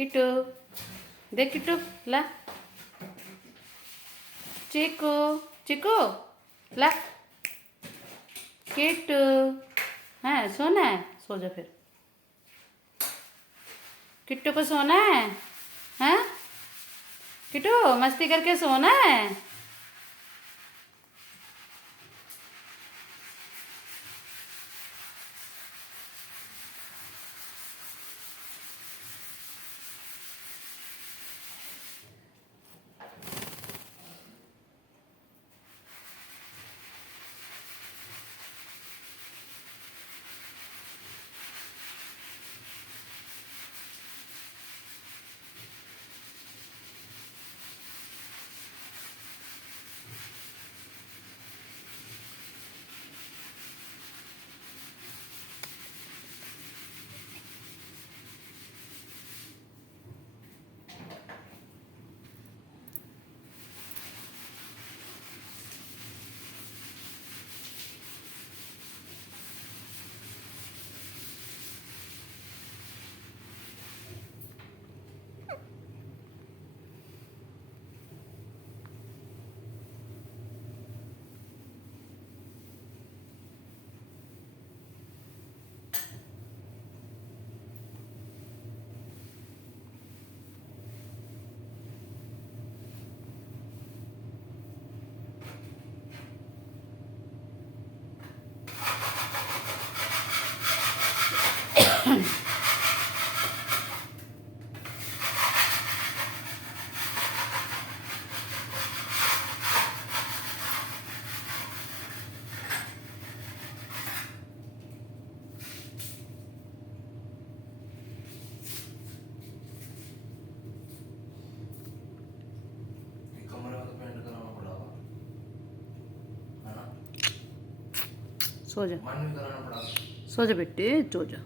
किट्टू देख किट्टू ला चीकू चीकू ला किट्टू है सोना है सो जा फिर किट्टू को सोना है हैं किट्टू मस्ती करके सोना है। सो जा सो जा बेटे सो जा।